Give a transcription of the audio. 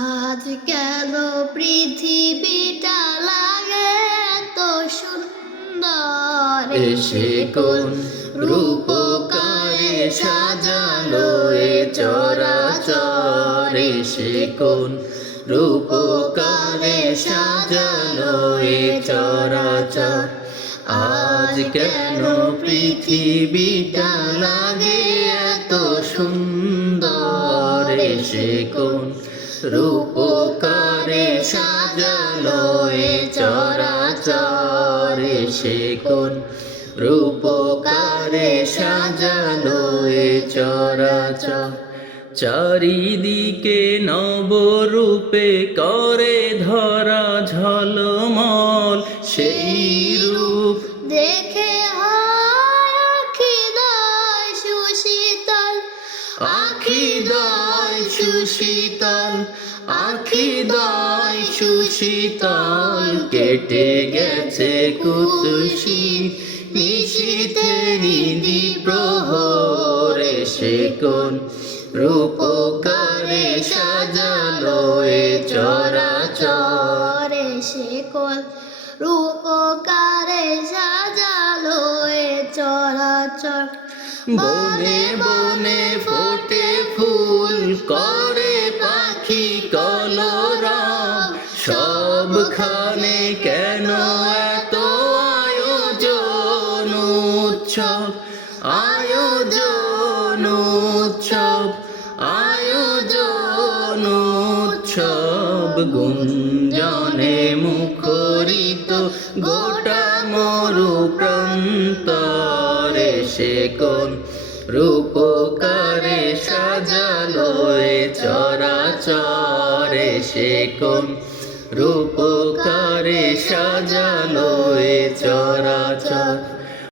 আজ কেন পৃথিবীটা লাগে এত সুন্দর, এসে কোন রূপকারে সাজালো এ চরাচর, এসে কোন রূপকারে সাজালো এ চরাচর। আজ কেন পৃথিবীটা লাগে এত সুন্দর, এসে কোন রূপকারে সাজালো এ চরাচর, এসে কোন রূপকারে সাজালো এ চরাচর। চারিদিকে নবরূপে করে ধরা ঝলমল, সেই রূপ দেখে হয় আখিদায় সুশীতল, আখিদায় সুশীতল, আখিদায় সুশীতল। কেটে গেছে কুৎসিত নিশীথেরি দ্বিপ্রহর, এসে কোন রূপকারে সাজালো এ চরাচর, এসে কোন রূপকারে সাজালো এ চরাচর। বনে বনে ফোটে ফুল, করে পাখি কলরব, সবখানে কেন এত আয়োজন উৎসব, আয়োজন উৎসব, আয়োজন উৎসব। গুঞ্জনে মুখরিত গোটা মরু প্রান্তর, এসে কোন রূপকারে সাজালো এ চরাচর, এসে কোন রূপকারে সাজালো এ চরাচর।